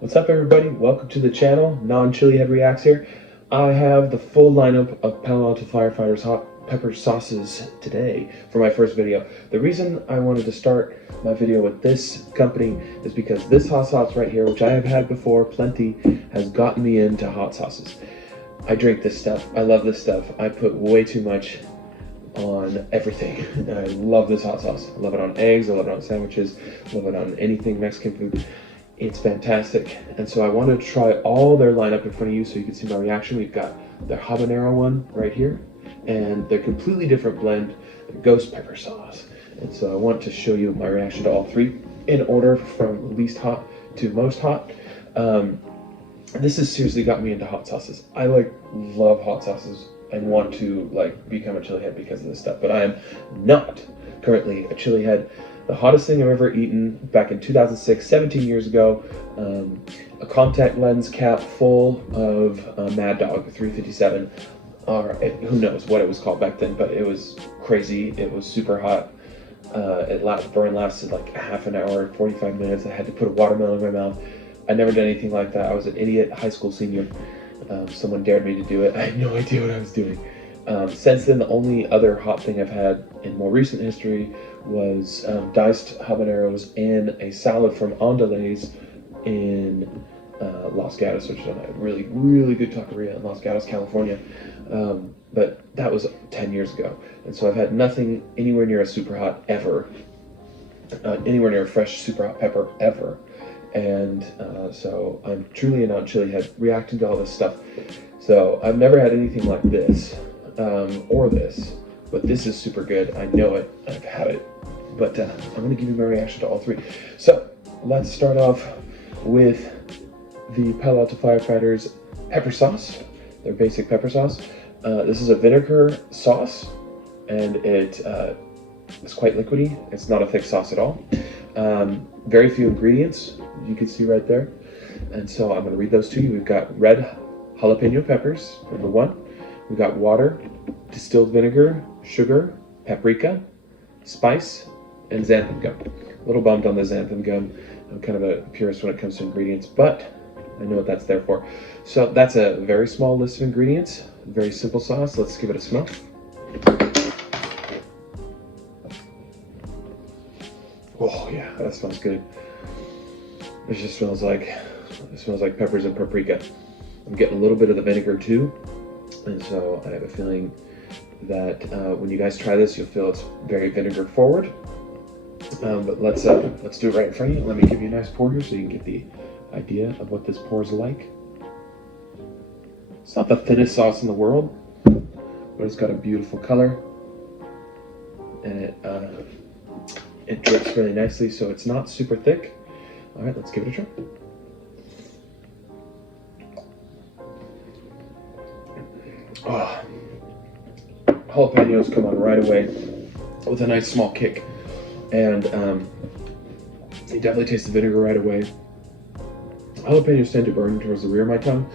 What's up, everybody? Welcome to the channel. Non-Chillihead Reacts here. I have the full lineup of Palo Alto Fire Fighters hot pepper sauces today for my first video. The reason I wanted to start my video with this company is because this hot sauce right here, which I have had before plenty, has gotten me into hot sauces. I drink this stuff. I love this stuff. I put way too much on everything. I love this hot sauce. I love it on eggs. I love it on sandwiches. I love it on anything Mexican food. It's fantastic, and so I wanted to try all their lineup in front of you so you can see my reaction. We've got their Habanero one right here, and their completely different blend, their ghost pepper sauce. And so I want to show you my reaction to all three in order from least hot to most hot. This has seriously got me into hot sauces. I love hot sauces and want to become a chili head because of this stuff, but I am not currently a chili head. The hottest thing I've ever eaten back in 2006, 17 years ago, a contact lens cap full of Mad Dog 357, or who knows what it was called back then, but it was crazy. It was super hot. Burn lasted like a half an hour, 45 minutes. I had to put a watermelon in my mouth. I never did anything like that. I was an idiot high school senior. Someone dared me to do it. I had no idea what I was doing. Since then, the only other hot thing I've had in more recent history was diced habaneros in a salad from Andales in Los Gatos, which is a really, really good taqueria in Los Gatos, California. But that was 10 years ago. And so I've had nothing anywhere near a super hot ever, anywhere near a fresh super hot pepper ever. And so I'm truly a non-chili head reacting to all this stuff. So I've never had anything like this or this, but this is super good. I know it. I've had it. But I'm going to give you my reaction to all three. So let's start off with the Palo Alto Fire Fighters pepper sauce, their basic pepper sauce. This is a vinegar sauce, and it is quite liquidy. It's not a thick sauce at all. Very few ingredients, you can see right there. And so I'm going to read those to you. We've got red jalapeno peppers, number one. We've got water, distilled vinegar, sugar, paprika, spice, and xanthan gum. A little bummed on the xanthan gum. I'm kind of a purist when it comes to ingredients, but I know what that's there for. So that's a very small list of ingredients. Very simple sauce. Let's give it a smell. Oh yeah, that smells good. It just smells like peppers and paprika. I'm getting a little bit of the vinegar too, and so I have a feeling that when you guys try this, you'll feel it's very vinegar forward. But let's do it right in front of you. Let me give you a nice pour here so you can get the idea of what this pour is like. It's not the thinnest sauce in the world, but it's got a beautiful color, and it drips really nicely, so it's not super thick. All right, let's give it a try. Oh, jalapenos come on right away with a nice small kick, and you definitely taste the vinegar right away. Jalapenos tend to burn towards the rear of my tongue,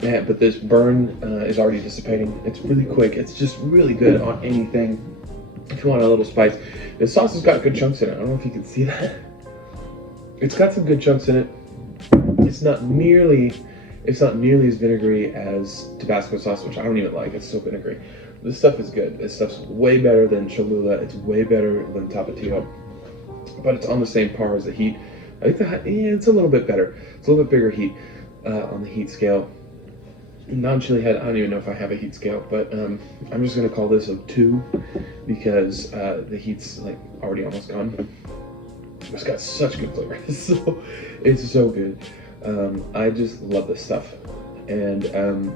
but this burn is already dissipating. It's really quick. It's just really good on anything. If you want a little spice, the sauce has got good chunks in it. I don't know if you can see that. It's got some good chunks in it. It's not nearly as vinegary as Tabasco sauce, which I don't even like. It's so vinegary. This stuff is good. This stuff's way better than Cholula. It's way better than Tapatio, but it's on the same par as the heat. I think it's a little bit better. It's a little bit bigger heat on the heat scale. Non-chili head, I don't even know if I have a heat scale, but I'm just going to call this a 2 because the heat's already almost gone. It's got such good flavor. So it's so good. I just love this stuff, and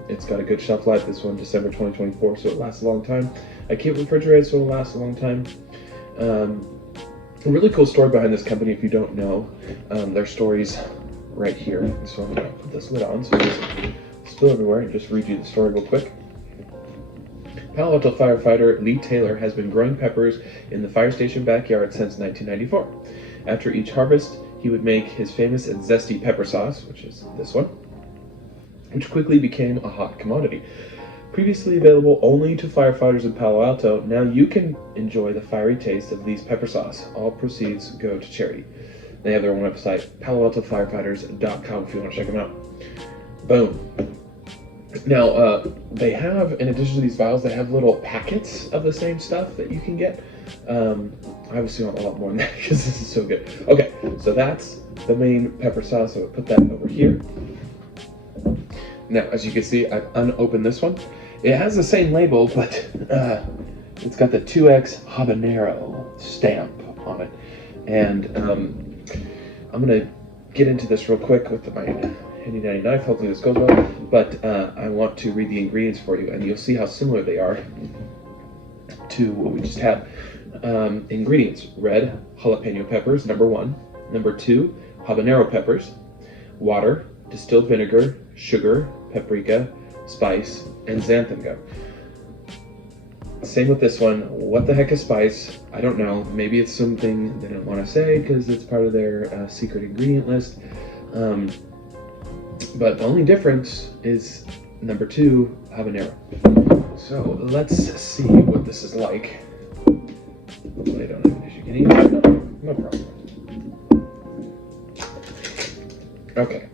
it's got a good shelf life. This one, December 2024, so it lasts a long time. I keep it refrigerated, so it'll last a long time. A really cool story behind this company, if you don't know. Their story's right here. So I'm going to put this lid on so it doesn't spill everywhere and just read you the story real quick. Palo Alto firefighter Lee Taylor has been growing peppers in the fire station backyard since 1994. After each harvest, he would make his famous and zesty pepper sauce, which is this one, which quickly became a hot commodity. Previously available only to firefighters in Palo Alto, now you can enjoy the fiery taste of Lee's pepper sauce. All proceeds go to charity. They have their own website, paloaltofirefighters.com, if you want to check them out. Boom. Now, they have, in addition to these vials, they have little packets of the same stuff that you can get. I obviously want a lot more than that because this is so good. Okay, so that's the main pepper sauce. So I'll put that over here. Now, as you can see, I've unopened this one. It has the same label, but it's got the 2X Habanero stamp on it. And I'm going to get into this real quick with my handy-dandy knife. Hopefully this goes well. But I want to read the ingredients for you, and you'll see how similar they are to what we just had. Ingredients: red jalapeno peppers, number 1. Number 2, habanero peppers, water, distilled vinegar, sugar, paprika, spice, and xanthan gum. Same with this one. What the heck is spice? I don't know. Maybe it's something they don't want to say because it's part of their secret ingredient list. But the only difference is number 2, habanero. So let's see what this is like. Hopefully I don't have an issue getting it. No problem. Okay.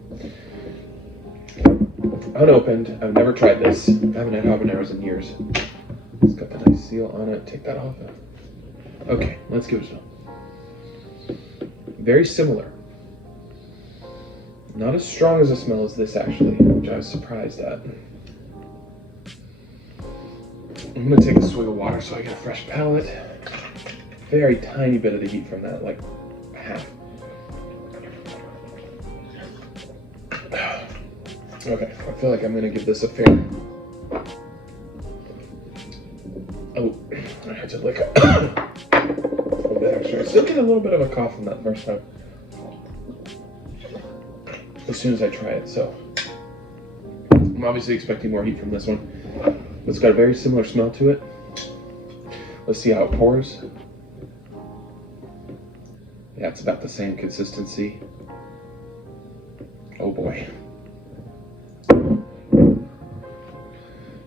Unopened. I've never tried this. I haven't had habaneros in years. It's got the nice seal on it. Take that off. Okay, let's give it a smell. Very similar. Not as strong as the smell as this, actually, which I was surprised at. I'm going to take a swig of water so I get a fresh palate. Very tiny bit of the heat from that, like half. Okay, I feel like I'm going to give this a fair... Oh, I had to lick a little bit extra. I still get a little bit of a cough from that first time. As soon as I try it, so I'm obviously expecting more heat from this one. It's got a very similar smell to it. Let's see how it pours. Yeah, it's about the same consistency. Oh boy.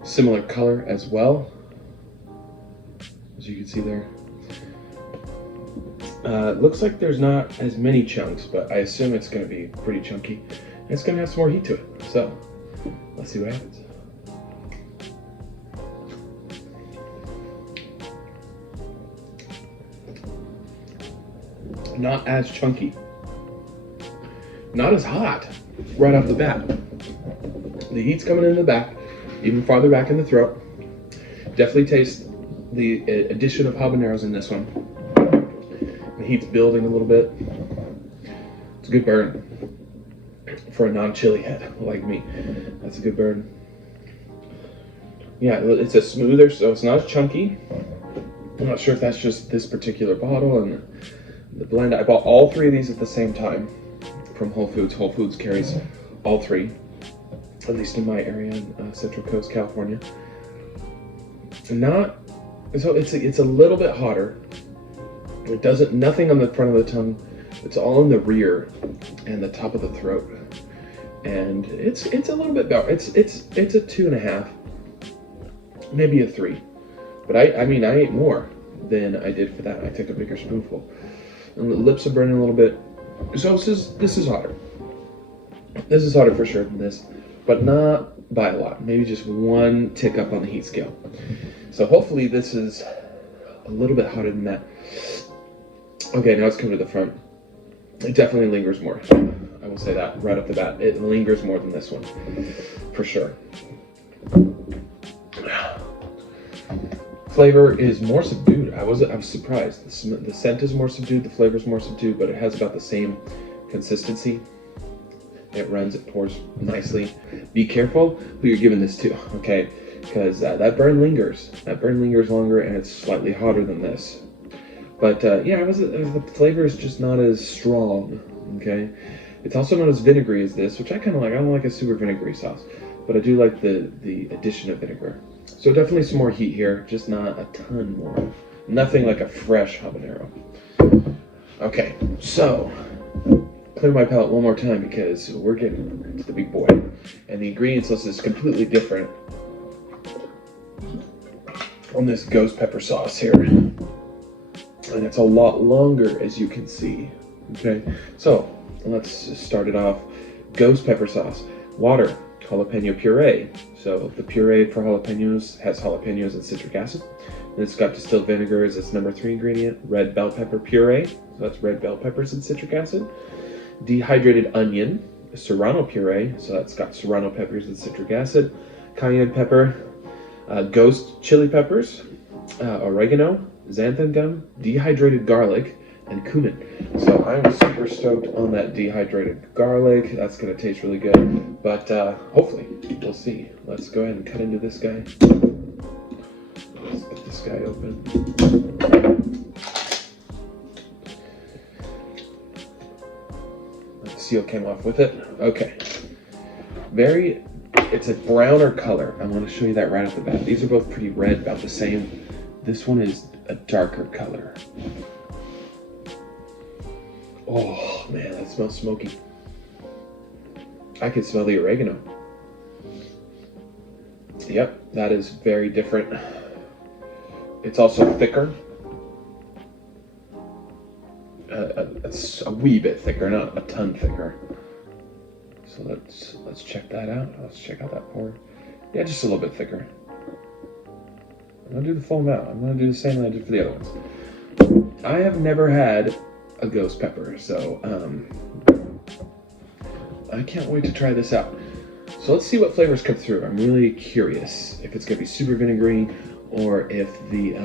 Similar color as well, as you can see there. Looks like there's not as many chunks, but I assume it's going to be pretty chunky. And it's going to have some more heat to it. So, let's see what happens. Not as chunky. Not as hot right off the bat. The heat's coming in the back, even farther back in the throat. Definitely taste the addition of habaneros in this one. The heat's building a little bit. It's a good burn for a non-chilli head like me. That's a good burn. Yeah, it's a smoother, so it's not as chunky. I'm not sure if that's just this particular bottle and the blend. I bought all 3 of these at the same time from Whole Foods. Whole Foods carries all 3, at least in my area in Central Coast, California. So it's a little bit hotter. It doesn't, nothing on the front of the tongue. It's all in the rear and the top of the throat. And it's a little bit better. It's a 2.5, maybe a 3. But I mean, I ate more than I did for that. I took a bigger spoonful. And the lips are burning a little bit. So this is hotter. This is hotter for sure than this, but not by a lot. Maybe just 1 tick up on the heat scale. So hopefully this is a little bit hotter than that. Okay, now it's coming to the front. It definitely lingers more. I will say that right off the bat. It lingers more than this one, for sure. Flavor is more subdued. I was surprised. The scent is more subdued, the flavor is more subdued, but it has about the same consistency. It runs, it pours nicely. Be careful who you're giving this to, okay? Because that burn lingers. That burn lingers longer, and it's slightly hotter than this. But yeah, the flavor is just not as strong, okay? It's also not as vinegary as this, which I kind of like. I don't like a super vinegary sauce, but I do like the addition of vinegar. So definitely some more heat here, just not a ton more. Nothing like a fresh habanero. Okay, so clear my palate one more time because we're getting to the big boy. And the ingredients list is completely different on this ghost pepper sauce here. And it's a lot longer, as you can see. Okay, so let's start it off. Ghost pepper sauce, water, jalapeno puree. So the puree for jalapenos has jalapenos and citric acid. And it's got distilled vinegar as its number 3 ingredient. Red bell pepper puree, so that's red bell peppers and citric acid. Dehydrated onion, serrano puree, so that's got serrano peppers and citric acid. Cayenne pepper, ghost chili peppers, oregano, xanthan gum, dehydrated garlic, and cumin. So I'm super stoked on that dehydrated garlic. That's gonna taste really good, but hopefully we'll see. Let's go ahead and cut into this guy. Let's get this guy open. The seal came off with it. Okay. It's a browner color. I want to show you that right off the bat. These are both pretty red, about the same. This one is a darker color. Oh man, that smells smoky. I can smell the oregano. Yep, that is very different. It's also thicker. It's a wee bit thicker, not a ton thicker. So let's check that out. Let's check out that pour. Yeah, just a little bit thicker. I'm gonna do the full amount. I'm gonna do the same that I did for the other ones. I have never had a ghost pepper, so I can't wait to try this out. So let's see what flavors come through. I'm really curious if it's gonna be super vinegary or if the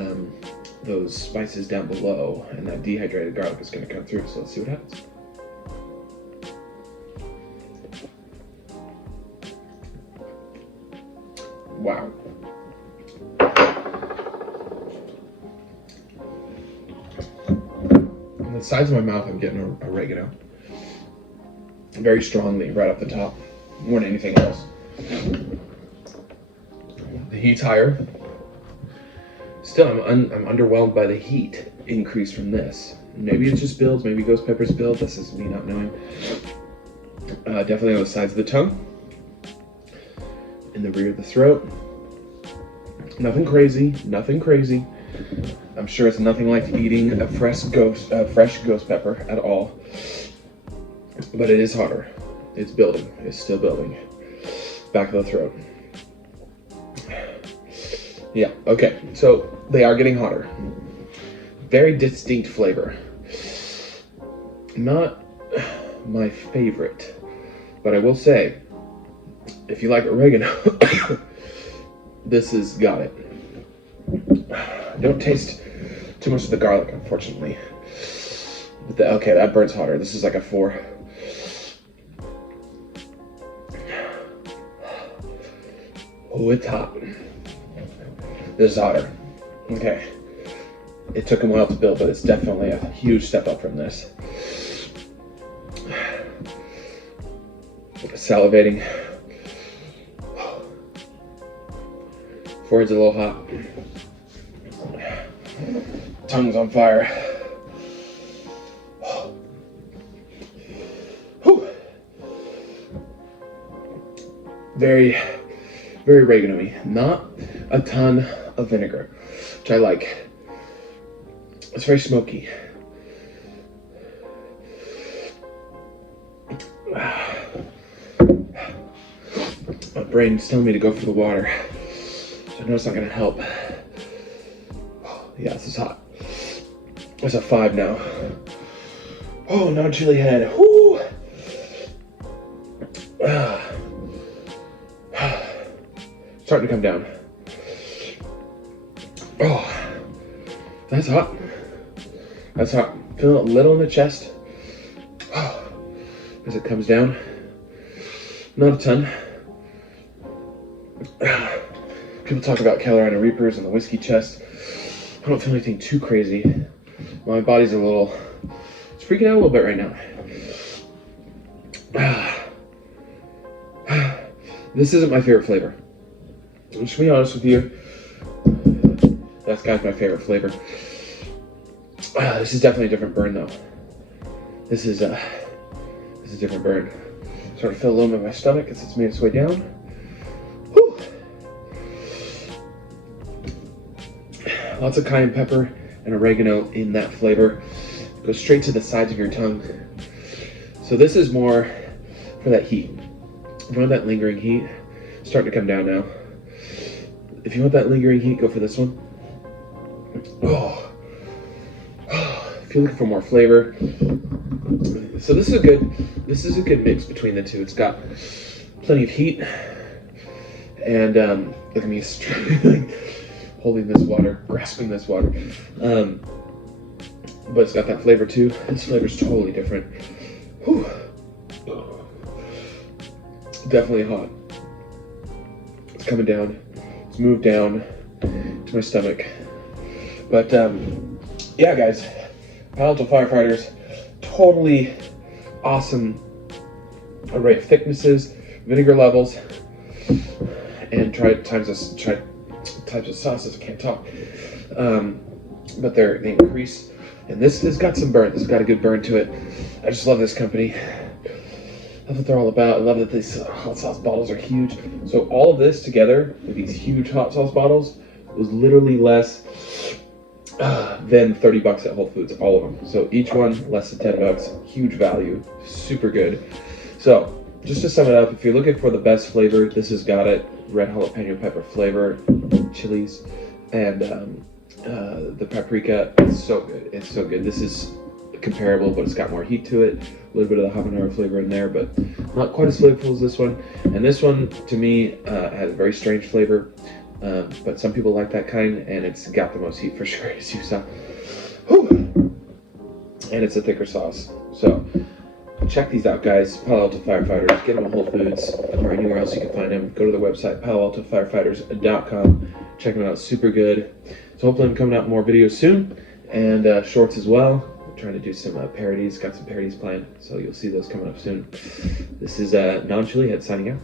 those spices down below and that dehydrated garlic is gonna come through. So let's see what happens. Wow. On the sides of my mouth, I'm getting oregano. Very strongly right off the top, more than anything else. The heat's higher. Still, I'm underwhelmed by the heat increase from this. Maybe it just builds, maybe ghost peppers build. This is me not knowing. Definitely on the sides of the tongue. In the rear of the throat. Nothing crazy, nothing crazy. I'm sure it's nothing like eating a fresh ghost pepper at all. But it is hotter. It's building, it's still building. Back of the throat. Yeah, okay, so they are getting hotter. Very distinct flavor. Not my favorite, but I will say, if you like oregano, this has got it. I don't taste too much of the garlic, unfortunately. But okay, that burns hotter. This is like a 4. Oh, it's hot. This is hotter. Okay. It took a while to build, but it's definitely a huge step up from this. Salivating. Forehead's a little hot. Tongue's on fire. Whew. Very, very oregano-y. Not a ton of vinegar, which I like. It's very smoky. My brain's telling me to go for the water, so I know it's not gonna help. Yeah, this is hot. It's a 5 now. Oh, non-chillihead. Whoo! Starting to come down. Oh, that's hot. That's hot. Feeling a little in the chest. Oh, as it comes down. Not a ton. People talk about Carolina Reapers and the whiskey chest. I don't feel anything too crazy. My body's it's freaking out a little bit right now. This isn't my favorite flavor. I'm just gonna be honest with you. That's kind of my favorite flavor. This is definitely a different burn though. This is a different burn. Starting to feel a little bit in my stomach as it's made its way down. Whew. Lots of cayenne pepper and oregano in that flavor. Goes straight to the sides of your tongue. So this is more for that heat. If you want that lingering heat, starting to come down now. If you want that lingering heat, go for this one. Oh. If you're looking for more flavor, so this is a good mix between the two. It's got plenty of heat, and look at me holding this water, grasping this water. But it's got that flavor too. This flavor's totally different. Whew. Definitely hot. It's coming down. It's moved down to my stomach. But yeah, guys, Palo Alto Firefighters, totally awesome array of thicknesses, vinegar levels, and types of sauces. I can't talk. But they increase. And this has got some burn. This has got a good burn to it. I just love this company. I love what they're all about. I love that these hot sauce bottles are huge. So all of this together with these huge hot sauce bottles was literally less than 30 bucks at Whole Foods, all of them. So each one less than 10 bucks. Huge value. Super good. So just to sum it up, if you're looking for the best flavor, this has got it. Red jalapeno pepper flavor, chilies, and the paprika. It's so good. It's so good. This is comparable, but it's got more heat to it. A little bit of the habanero flavor in there, but not quite as flavorful as this one. And this one, to me, has a very strange flavor. But some people like that kind, and it's got the most heat for sure, as you saw. Whew. And it's a thicker sauce. So check these out, guys. Palo Alto Firefighters. Get them at Whole Foods or anywhere else you can find them. Go to the website, paloaltofirefighters.com. Check them out. Super good. So hopefully I'm coming out more videos soon, and shorts as well. I'm trying to do some parodies. Got some parodies planned, so you'll see those coming up soon. This is Non-Chillihead signing out.